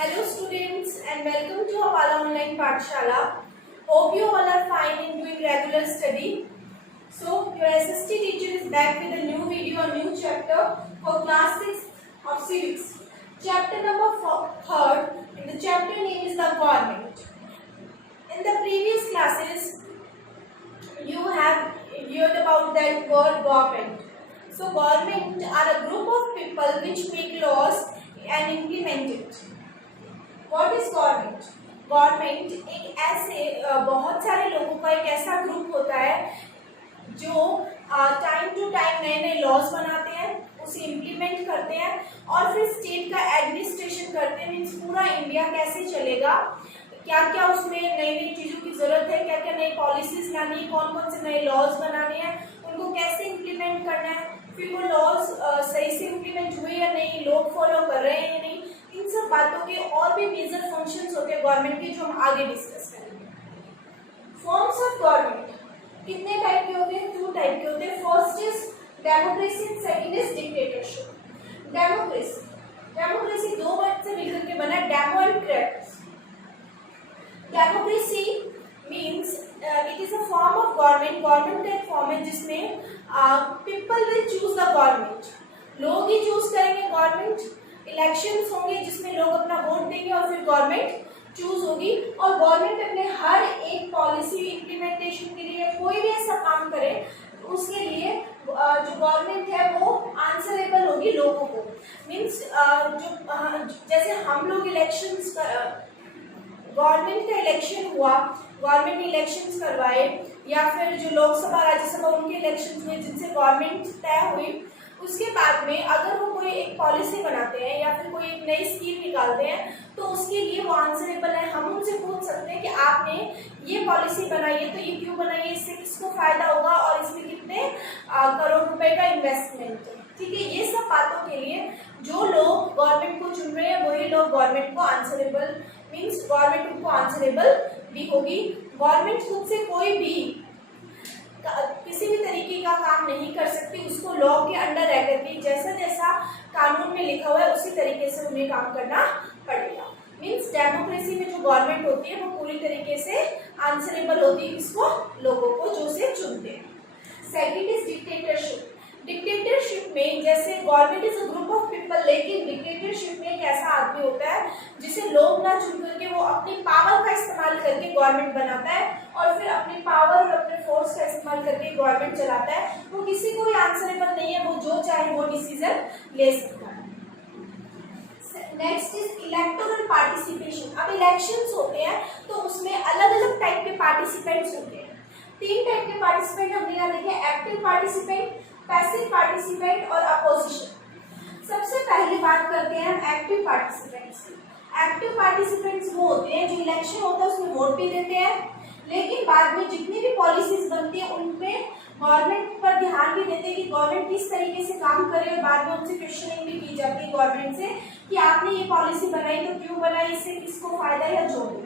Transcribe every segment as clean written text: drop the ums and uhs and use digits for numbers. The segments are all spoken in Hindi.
Hello students and welcome to Apala Online Pathshala. Hope you all are fine in doing regular study. So your SST teacher is back with a new video, a new chapter for class 6 of civics. Chapter number 3rd and the chapter name is the government. In the previous classes you have heard about that word government. So government are a group of people which make laws and implement it. What is government? Government एक ऐसे बहुत सारे लोगों का एक ऐसा ग्रुप होता है जो टाइम टू टाइम नए नए लॉज बनाते हैं, उसे इम्प्लीमेंट करते हैं और फिर स्टेट का एडमिनिस्ट्रेशन करते हैं। मीन्स पूरा इंडिया कैसे चलेगा, क्या क्या उसमें नई नई चीज़ों की ज़रूरत है, क्या क्या नई पॉलिसीज लानी है, कौन कौन से नए लॉज बनाने हैं, उनको कैसे इम्प्लीमेंट करना है, फिर वो लॉज सही से इम्प्लीमेंट हुए या नहीं, लोग फॉलो कर रहे हैं या नहीं, इन सब बातों के और भी मेजर फंक्शंस होते हैं गवर्नमेंट के जो हम आगे डिस्कस करेंगे। फॉर्म्स ऑफ गवर्नमेंट कितने टाइप के होते हैं? 2 टाइप के होते हैं। First is democracy and second is dictatorship. Democracy 2 word से मिलकर के बना है, demo and crates. Democracy means it is a form of government. Government का एक फॉर्म है जिसमें people will choose the government, लोग ही चूज करेंगे गवर्नमेंट। इलेक्शंस होंगे जिसमें लोग अपना वोट देंगे और फिर गवर्नमेंट चूज होगी और गवर्नमेंट अपने हर एक पॉलिसी इम्प्लीमेंटेशन के लिए कोई भी ऐसा काम करे उसके लिए जो गवर्नमेंट है वो आंसरेबल होगी लोगों को। मीन्स जो जैसे हम लोग इलेक्शंस, गवर्नमेंट का इलेक्शन हुआ, गवर्नमेंट ने इलेक्शंस करवाए या फिर जो लोकसभा राज्यसभा उनके इलेक्शंस हुए जिनसे गवर्नमेंट तय हुई, उसके बाद में अगर वो कोई एक पॉलिसी बनाते हैं या फिर कोई एक नई स्कीम निकालते हैं तो उसके लिए वो आंसरेबल है। हम उनसे पूछ सकते हैं कि आपने ये पॉलिसी बनाई है तो ये क्यों बनाई है, इससे किसको फायदा होगा और इसमें कितने करोड़ रुपए का इन्वेस्टमेंट है। ठीक है, ये सब बातों के लिए जो लोग गवर्नमेंट को चुन रहे हैं वही लोग गवर्नमेंट को आंसरेबल, मीन्स गवर्नमेंट उनको आंसरेबल भी होगी। गवर्नमेंट खुद से कोई भी किसी भी तरीके का काम नहीं कर सकती, उसको लॉ के अंडर रह करके जैसा जैसा कानून में लिखा हुआ है उसी तरीके से उन्हें काम करना पड़ेगा। मीन्स डेमोक्रेसी में जो गवर्नमेंट होती है वो पूरी तरीके से आंसरेबल होती है इसको, लोगों को जो से चुनते हैं। Second is dictatorship. डिक्टेटरशिप में जैसे government is a group of people, लेकिन डिक्टेटरशिप में एक ऐसा आदमी होता है जिसे लोग ना चुन करके वो अपनी पावर का इस्तेमाल करके गवर्नमेंट बनाता है और फिर अपनी पावर और अपने फोर्स का इस्तेमाल करके गवर्नमेंट चलाता है। वो किसी को भी आंसरेबल नहीं है, वो जो चाहे वो डिसीजन ले सकता है। Next is electoral participation. अब इलेक्शंस होते हैं तो उसमें अलग अलग टाइप के पार्टिसिपेंट्स होते हैं। 3 टाइप के पार्टिसिपेंट हमने यहाँ देखे, एक्टिव पार्टिसिपेंट, पैसिव पार्टिसिपेंट और अपोजिशन। सबसे पहले बात करते हैं हम एक्टिव पार्टिसिपेंट्स की। एक्टिव पार्टिसिपेंट्स वो होते हैं जो इलेक्शन होता है उसमें वोट भी देते हैं, लेकिन बाद में जितनी भी पॉलिसीज बनती है उनमें गवर्नमेंट पर ध्यान भी देते हैं कि गवर्नमेंट किस तरीके से काम करे और बाद में उनसे क्वेश्चनिंग भी की जाती है गवर्नमेंट से कि आपने ये पॉलिसी बनाई तो क्यों बनाई, इससे किसको फायदा या जो भी।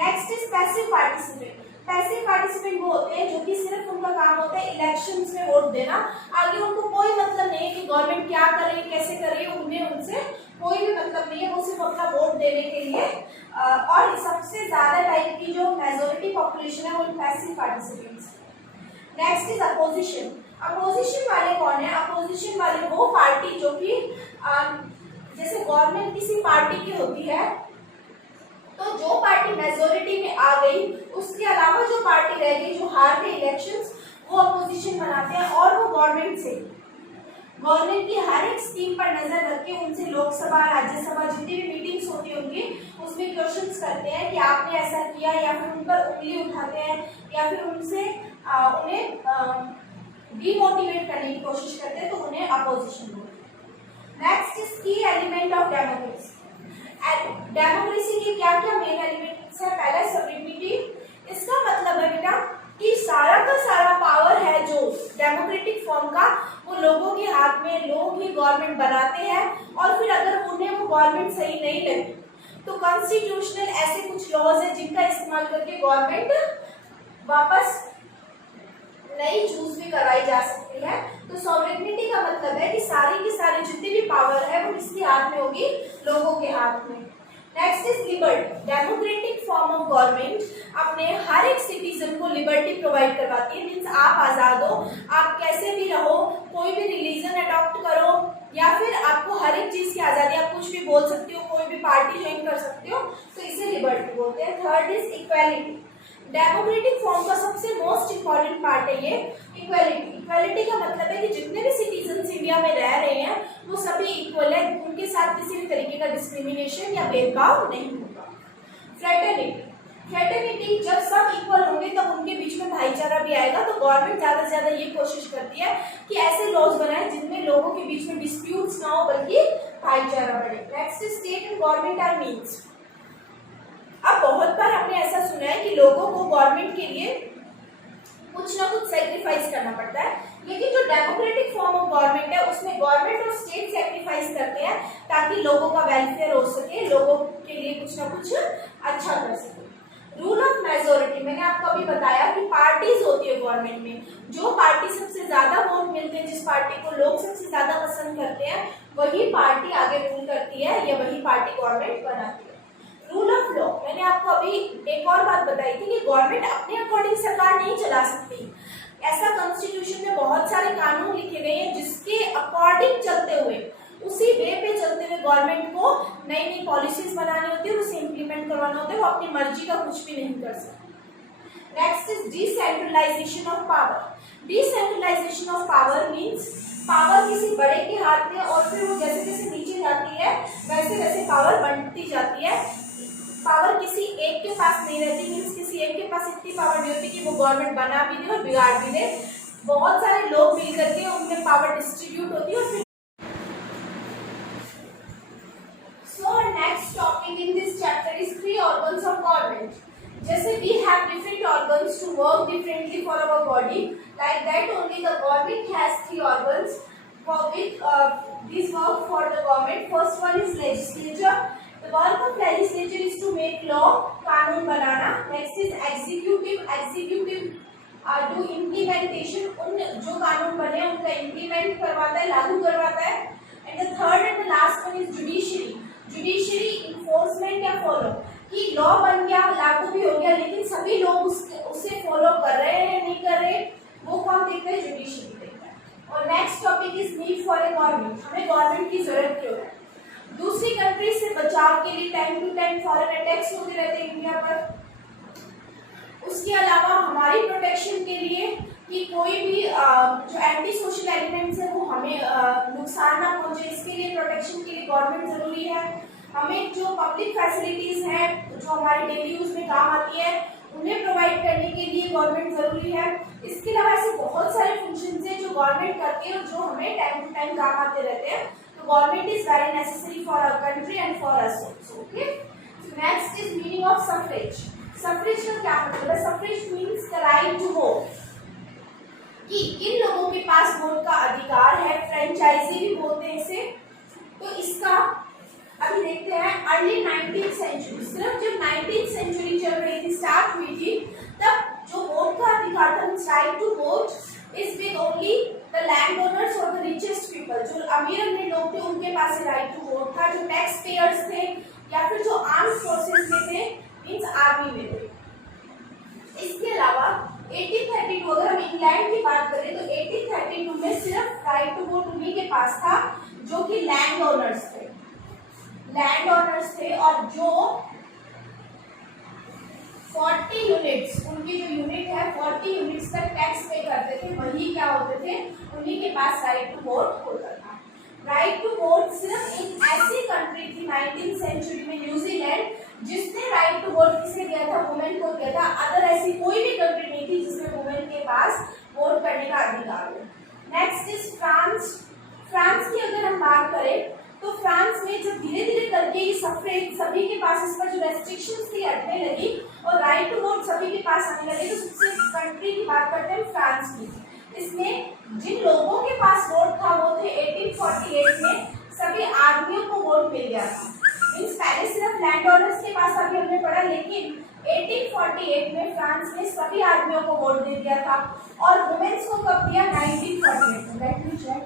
Next is passive participant. Passive participant वो होते हैं जो कि सिर्फ उनका काम होता है इलेक्शंस में वोट देना, आगे उनको कोई मतलब नहीं है कि गवर्नमेंट क्या कर रही है, कैसे कर रही है, उन्हें उनसे कोई भी मतलब नहीं है, वो सिर्फ अपना वोट देने के लिए। और सबसे ज्यादा टाइप की जो मेजोरिटी पॉपुलेशन है वो passive participants. Next is opposition. Opposition वाले कौन है? अपोजिशन वाले वो पार्टी जो कि जैसे गवर्नमेंट किसी पार्टी की होती है तो जो पार्टी मेजोरिटी में आ गई उसके अलावा जो पार्टी रह गई जो हार गई इलेक्शंस, वो अपोजिशन बनाते हैं और वो गवर्नमेंट की हर एक स्कीम पर नजर रख के उनसे लोकसभा राज्यसभा जितनी भी मीटिंग्स होती होंगी उसमें क्वेश्चंस करते हैं कि आपने ऐसा किया, या फिर उन पर उंगली उठाते हैं या फिर उनसे उन्हें डीमोटिवेट करने की कोशिश करते हैं, तो उन्हें अपोजिशन बोलते हैं। नेक्स्ट इज की एलिमेंट ऑफ डेमोक्रेसी। डेमोक्रेसी के क्या क्या मेन एलिमेंट्स है? पहला सब्सिडियरी। इसका मतलब है बेटा कि सारा का सारा पावर है जो डेमोक्रेटिक फॉर्म का वो लोगों के हाथ में, लोग ही गवर्नमेंट बनाते हैं और फिर अगर उन्हें वो गवर्नमेंट सही नहीं लगे तो कॉन्स्टिट्यूशनल ऐसे कुछ लॉज है जिनका इस्तेमाल करके गवर्नमेंट वापस नई चूज भी कराई जा सकती है। तो सॉवरेनिटी का मतलब है कि सारी की सारी जितनी भी पावर है वो किसके हाथ में होगी? लोगों के हाथ में। Next is liberty. Democratic form of government अपने हर एक सिटीजन को लिबर्टी प्रोवाइड करवाती है। मीन्स आप आजाद हो, आप कैसे भी रहो, कोई भी रिलीजन अडॉप्ट करो, या फिर आपको हर एक चीज की आजादी, आप कुछ भी बोल सकते हो, कोई भी पार्टी ज्वाइन कर सकते हो, तो इसे लिबर्टी बोलते हैं। Third is equality. Democratic form का सबसे मोस्ट इंपॉर्टेंट पार्ट है ये इक्वालिटी। इक्वालिटी का मतलब है कि जितने भी सिटीजन इंडिया में रह रहे हैं वो सभी इक्वल है, उनके साथ किसी भी तरीके का डिस्क्रिमिनेशन या भेदभाव नहीं होगा। फ्रेटर्निटी। फ्रेटर्निटी, जब सब इक्वल होंगे तब उनके बीच में भाईचारा भी आएगा। तो गवर्नमेंट ज्यादा से ज्यादा ये कोशिश करती है कि ऐसे लॉज बनाए जिनमें लोगों के बीच में डिस्प्यूट्स ना हो बल्कि भाईचारा बढ़े। Next state and government are means. अब बहुत बार हमने ऐसा सुना है कि लोगों को गवर्नमेंट के लिए कुछ ना कुछ सेक्रीफाइस करना पड़ता है, लेकिन जो डेमोक्रेटिक फॉर्म ऑफ गवर्नमेंट है उसमें गवर्नमेंट और स्टेट सेक्रीफाइस करते हैं ताकि लोगों का वेलफेयर हो सके, लोगों के लिए कुछ ना कुछ अच्छा कर सके। रूल ऑफ मेजोरिटी, मैंने आपको अभी बताया कि पार्टीज होती है गवर्नमेंट में, जो पार्टी सबसे ज्यादा वोट मिलते हैं, जिस पार्टी को लोग सबसे ज्यादा पसंद करते हैं, वही पार्टी आगे रूल करती है या वही पार्टी गवर्नमेंट बनाती है। रूल ऑफ लॉ, मैंने आपको अभी एक और बात बताई थी कि गवर्नमेंट अपने अकॉर्डिंग सरकार नहीं चला सकती। ऐसा कॉन्स्टिट्यूशन में बहुत सारे कानून लिखे गए हैं जिसके अकॉर्डिंग चलते हुए, उसी वे पे चलते हुए गवर्नमेंट को नई नई पॉलिसीज बनानी होती है, उसे इम्प्लीमेंट करवाना होता है, वो अपनी मर्जी का कुछ भी नहीं कर सकती। Next is decentralization of power. Decentralization of power means power किसी बड़े के हाथ में और फिर वो जैसे जैसे नीचे जाती है वैसे वैसे पावर बढ़ती जाती है। पावर किसी एक के पास नहीं रहती, मीन्स किसी एक के पास इतनी पावर नहीं होती कि वो गवर्नमेंट बना भी दे और बिगाड़ भी दे। बहुत सारे लोग मिल करके उनमें पावर डिस्ट्रीब्यूट होती है और फिर next topic in this chapter is 3 organs of government. जैसे we have different organs to work differently for our body, like that only the government has 3 organs for which these work for the government. First one is legislature. The work of legislature is to make law, कानून बनाना. Next is executive. Executive do implementation. उन जो कानून बने उनका implement करवाता है, लागू करवाता है. And the third and the last one is judiciary. Judiciary enforcement या follow, कि लॉ बन गया, लागू भी हो गया, लेकिन सभी लोग उसे फॉलो कर रहे हैं या नहीं कर रहे, वो कौन देखता है? जुडिशरी देखता है। और next topic is need for a government. हमें गवर्नमेंट की जरूरत क्यों है? दूसरी कंट्री से बचाव के लिए time to time foreign attacks होते रहते हैं इंडिया पर। उसके अलावा हमारी प्रोटेक्शन के लिए कि कोई भी जो एंटी सोशल एलिमेंट्स है वो हमें नुकसान ना पहुंचे, इसके लिए प्रोटेक्शन के लिए गवर्नमेंट जरूरी है। हमें जो पब्लिक फैसिलिटीज हैं जो हमारे डेली यूज में काम आती है उन्हें प्रोवाइड करने के लिए गवर्नमेंट जरूरी है। इसके अलावा ऐसे बहुत सारे फंक्शंस हैं जो गवर्नमेंट करती है और जो हमें टाइम टू टाइम काम आते रहते हैं। तो government is very necessary for our country and for us also. Okay, next is meaning of suffrage. Suffrage का क्या मतलब है? Suffrage means the right to vote, कि किन लोगों के पास वोट का अधिकार है, फ्रेंचाइजी भी बोलते हैं इसे। तो इसका अभी देखते हैं अर्ली 19th सेंचुरी, सिर्फ जब 19th सेंचुरी चल रही थी, स्टार्ट हुई थी, तब जो वोट का अधिकार था, right to vote is with only the land owners और द रिचेस्ट पीपल। जो अमीर अमीर लोग थे उनके पास राइट टू वोट था, जो टैक्स पेयर्स थे या फिर जो आर्म्ड फोर्सेस में थे, मीन्स आर्मी में थे। इसके अलावा 1832, अगर हम इंग्लैंड की बात करें तो 1832 में सिर्फ राइट टू वोट उन्हीं के पास था जो कि लैंड ओनर्स थे, और जो 40 यूनिट्स, उनकी जो यूनिट है 40 यूनिट्स तक टैक्स पे करते थे, वही क्या होते थे? उन्हीं के पास राइट टू वोट होता था। राइट टू वोट सिर्फ एक ऐसी कंट्री थी 19th सेंचुरी में, न्यूजीलैंड, जिसने राइट टू वोट किसे दिया था? वुमेन को दिया था। अदर ऐसी कोई भी कंट्री नहीं थी जिसमें वुमेन के पास वोट करने का अधिकार हो। Next is France. फ्रांस की अगर हम बात करें तो फ्रांस में जब धीरे धीरे करके ये सफरेज सभी के पास, इस पर जो रेस्ट्रिक्शंस थी हटने लगी और राइट टू वोट सभी के पास आने लगे, तो सबसे कंट्री की बात करते हैं फ्रांस की। इसमें जिन लोगों के पास वोट था वो थे 1848 में सभी आदमियों को वोट मिल गया था। मीन्स पहले सिर्फ लैंड ओनर्स के पास अभी हमने पढ़ा, लेकिन 1848 में फ्रांस ने सभी आदमियों को वोट दे दिया था। और वुमेन्स को कब दिया? 1948 में। Let me check.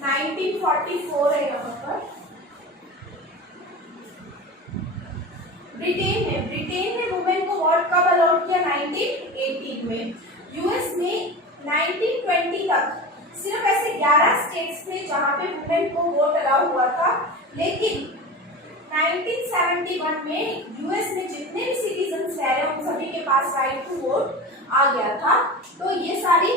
1948 1944 है यहाँ पर। ब्रिटेन में वुमेन को वोट कब अलाउड किया? 1918 में। यूएस में 1920 तक सिर्फ ऐसे 11 स्टेट्स थे जहां पे वुमेन को वोट अलाउ हुआ था, लेकिन 1971 में यूएस में जितने भी सिटीजन्स रह रहे उन सभी के पास राइट टू वोट आ गया था। तो ये सारी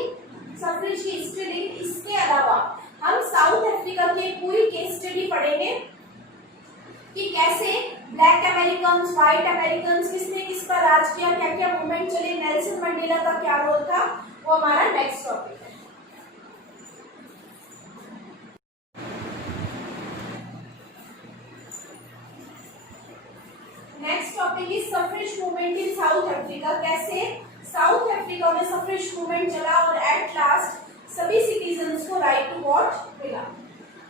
सफरेज की हिस्ट्री। इसके अलावा हम साउथ अफ्रीका की पूरी केस स्टडी पढ़ेंगे कि कैसे ब्लैक अमेरिकन, व्हाइट अमेरिकन, किसने किस पर राज किया, क्या क्या मूवमेंट चले, नेल्सन मंडेला का क्या रोल था, वो हमारा नेक्स्ट टॉपिक है। Next topic is suffrage movement in South Africa. कैसे साउथ अफ्रीका में सफरेज मूवमेंट चला और एट लास्ट सभी सिटीजन्स को राइट टू वोट मिला।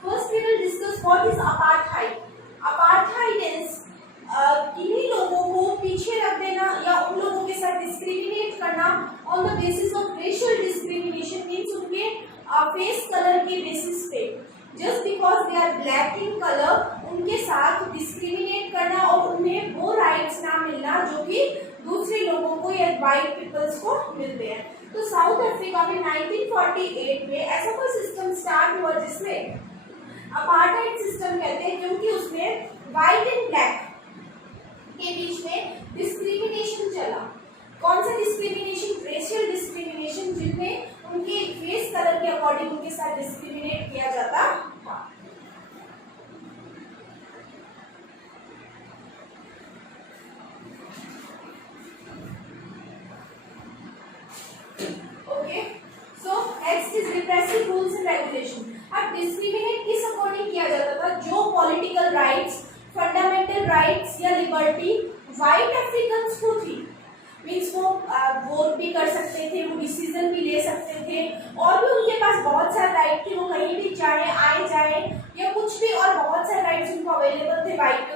First we will discuss what is apartheid. Apartheid इज किन्हीं लोगों को पीछे रख देना या उन लोगों के साथ डिस्क्रिमिनेट करना on the basis of racial discrimination, means उनके फेस कलर के बेसिस पे, just because they are black in colour उनके साथ डिस्क्रिमिनेट करना और उन्हें वो राइट्स ना मिलना जो कि दूसरे लोगों को या वाइट पीपल्स को मिलते हैं। तो साउथ अफ्रीका में 1948 में ऐसा कोई सिस्टम स्टार्ट हुआ जिसमें अपार्थाइड सिस्टम कहते हैं, क्योंकि उसमें व्हाइट एंड ब्लैक के बीच में डिस्क्रिमिनेशन चला। कौन सा डिस्क्रिमिनेशन? रेशियल डिस्क्रिमिनेशन, जिनमें उनके फेस कलर के अकॉर्डिंग उनके साथ डिस्क्रिमिनेट किया जाता था। Okay, so next is repressive rules and regulation. अब डिस्क्रिमिनेट किस अकॉर्डिंग किया जाता था? जो पॉलिटिकल राइट्स, फंडामेंटल राइट्स या लिबर्टी व्हाइट अफ्रीकन्स को थी, मीन्स वो वोट भी कर सकते थे, वो डिसीजन भी ले सकते थे, और भी उनके पास बहुत सारे राइट थे, वो कहीं भी जाए आए जाए या कुछ भी, और बहुत सारे राइट्स उनको अवेलेबल थे व्हाइट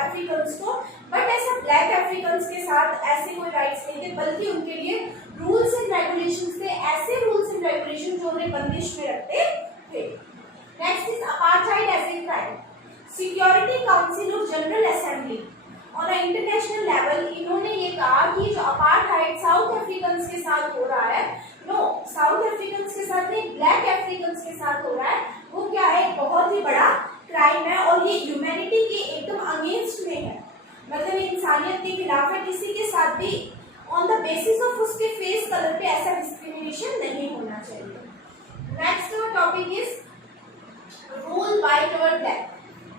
अफ्रीकन्स को। बट ऐसा ब्लैक अफ्रीकन्स के साथ ऐसे कोई राइट्स नहीं थे, बल्कि उनके लिए रूल्स एंड रेगुलेशंस थे, ऐसे रूल्स एंड रेगुलेशन जो उन्हें बंदिश में रखते थे। Next is apartheid as a crime. Security council और जनरल असेंबली और इंटरनेशनल लेवल इन्होंने ये कहा कि जो अपार्थाइड साउथ अफ्रीकन्स के साथ हो रहा है, नो साउथ अफ्रीकन्स के साथ नहीं, ब्लैक अफ्रीकन्स के साथ हो रहा है, वो क्या है? बहुत ही बड़ा क्राइम है और ये ह्यूमैनिटी के एकदम अगेंस्ट में है, मतलब इंसानियत के खिलाफ है। किसी के साथ भी ऑन द बेसिस ऑफ उसके फेस कलर पे ऐसा डिस्क्रिमिनेशन नहीं होना चाहिए। Next topic is rule white over black.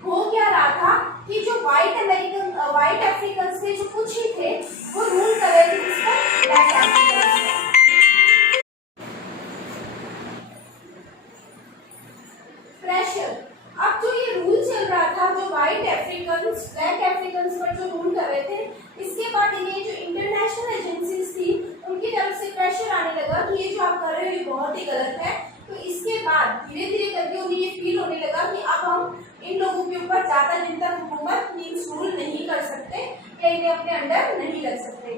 हो क्या रहा था कि जो व्हाइट अफ्रीकन्स थे, जो कुछ ही थे, वो रूल कर रहे थे किस पर? ब्लैक अफ्रीकन्स पर। प्रेशर। अब जो ये रूल चल रहा था, जो व्हाइट अफ्रीकन्स ब्लैक अफ्रीकन्स पर जो रूल कर रहे थे, इसके बाद इन्हें जो इंटरनेशनल एजेंसीज थी उनकी तरफ से प्रेशर आने लगा कि ये जो आप कर रहे हो ये बहुत ही गलत है। तो इसके बाद धीरे धीरे करके उन्हें ये फील होने लगा कि अब हम इन लोगों के ऊपर ज्यादा दिन तक हुकूमत मीन्स रूल नहीं कर सकते या इन्हें अपने अंडर नहीं रख सकते।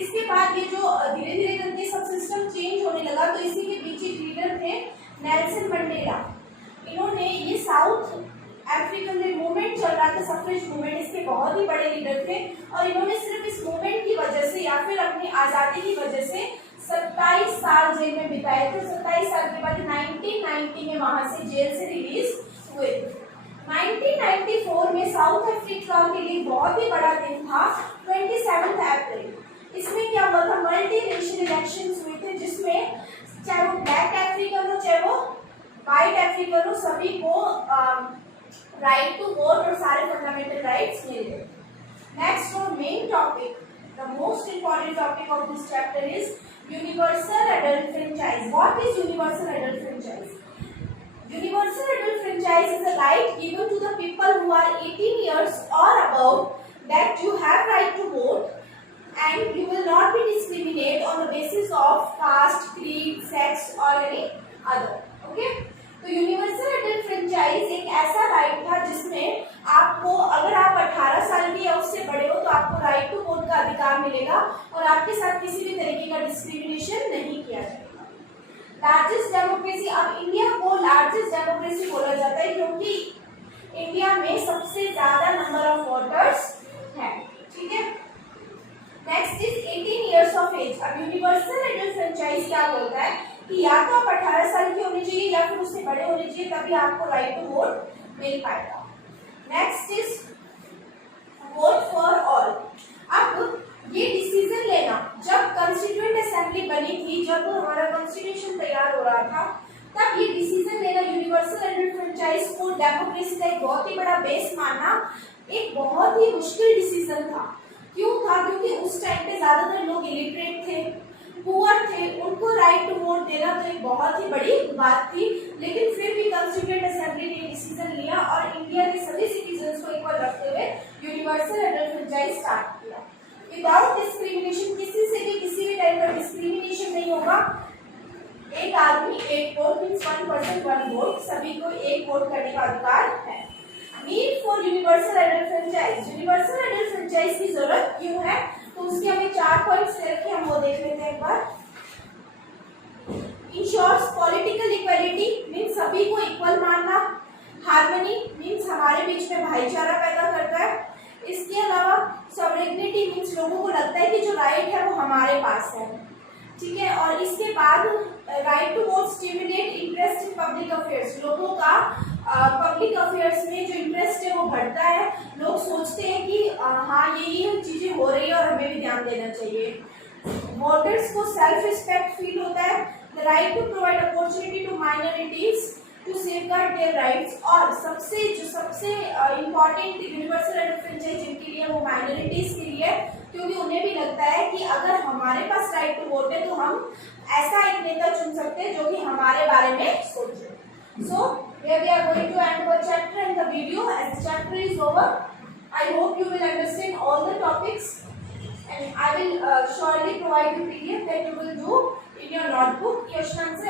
इसके बाद ये जो धीरे धीरे करके सब सिस्टम चेंज होने लगा, तो इसी के पीछे लीडर थे नेल्सन मंडेला। इन्होंने ये साउथ अफ्रीकन मूवमेंट चल रहा था, सफरेज मूवमेंट, इसके बहुत ही बड़े लीडर थे और इन्होंने सिर्फ इस मूवमेंट की वजह से या फिर अपनी आज़ादी की वजह से 27 साल जेल में बिताए थे। 27 साल के बाद 1990 में वहां से जेल से रिलीज हुए थे। 1994 में साउथ अफ्रीका के लिए बहुत ही बड़ा दिन था, 27 अप्रैल। इसमें क्या हुआ था? मल्टी रेशियल इलेक्शंस हुए थे, जिसमें चाहे वो ब्लैक अफ्रीकन हो चाहे वो व्हाइट अफ्रीकन हो, सभी को राइट टू वोट और सारे फंडामेंटल राइट्स मिल गए। नेक्स्ट और main topic, the most important topic of this chapter is universal adult franchise. What is universal adult franchise? Universal adult franchise is a right given to the people who are 18 years or above that you have right to vote and you will not be discriminated on the basis of caste, creed, sex or any other. Okay? तो यूनिवर्सल एडल्ट फ्रेंचाइज एक ऐसा राइट था जिसमें आपको, अगर आप 18 साल की या उससे बड़े हो तो आपको राइट टू वोट का अधिकार मिलेगा और आपके साथ किसी भी तरीके का डिस्क्रिमिनेशन नहीं किया जाएगा। लार्जेस्ट डेमोक्रेसी, अब इंडिया को लार्जेस्ट डेमोक्रेसी बोला जाता है क्योंकि इंडिया में सबसे ज्यादा नंबर ऑफ वोटर्स है। ठीक है, next is 18 years of age. अब यूनिवर्सल एडल्ट फ्रेंचाइज क्या बोलता है कि या तो आप 18 साल के होने चाहिए या फिर उससे बड़े होने चाहिए, तभी आपको राइट टू वोट मिल पाएगा। Next is vote for all. अब ये डिसीजन लेना, जब कॉन्स्टिट्यूएंट असेंबली बनी थी, जब हमारा कॉन्स्टिट्यूशन तैयार हो रहा था, तब ये डिसीजन लेना यूनिवर्सल एडल्ट फ्रेंचाइज को डेमोक्रेसी का एक बहुत ही बड़ा बेस मानना एक बहुत ही मुश्किल डिसीजन था। क्यों था? क्योंकि उस टाइम पे ज्यादातर लोग इलिटरेट थे, पुअर थे, उनको राइट टू वोट देना तो एक बहुत ही बड़ी बात थी। लेकिन फिर भी कॉन्स्टिट्यूएंट असेंबली ने डिसीजन लिया और इंडिया के सभी सिटीजन्स को इक्वल रखते हुए यूनिवर्सल एडल्ट फ्रेंचाइज स्टार्ट किया। विदाउट डिस्क्रिमिनेशन, किसी से भी किसी भी टाइप का डिस्क्रिमिनेशन नहीं होगा। एक आदमी एक वोट मीन्स 1 पर्सन 1 वोट, सभी को एक वोट करने का अधिकार है। Need for universal adult franchise, universal adult franchise की जरूरत क्यों है? तो उसके हमें 4 पॉइंट्स दे रखे, हम वो देख लेते हैं एक बार। इंश्योर्स पॉलिटिकल इक्वालिटी मीन्स सभी को इक्वल मानना। हार्मनी मीन्स हमारे बीच में भाईचारा पैदा करता है। इसके अलावा सॉवरेनिटी मीन्स लोगों को लगता है कि जो राइट है वो हमारे पास है। ठीक है, और इसके बाद right to vote stimulate interest in public affairs, लोगों का पब्लिक अफेयर्स में जो इंटरेस्ट है वो बढ़ता है। लोग सोचते हैं कि हाँ ये चीजें हो रही है और हमें भी ध्यान देना चाहिए। वोटर्स को सेल्फ रिस्पेक्ट फील होता है। The right to provide opportunity to minorities to safeguard their rights, और सबसे इम्पोर्टेंट यूनिवर्सल एडल्ट फ्रेंचाइज जिनके लिए वो माइनॉरिटीज के लिए, क्योंकि उन्हें भी लगता है कि अगर हमारे पास राइट टू वोट है तो हम ऐसा एक नेता चुन सकते हैं जो कि हमारे बारे में सोचे। So here we are going to end the chapter and the video, as the chapter is over. I hope you will understand all the topics, and I will surely provide you PDF that you will do in your notebook. Question answer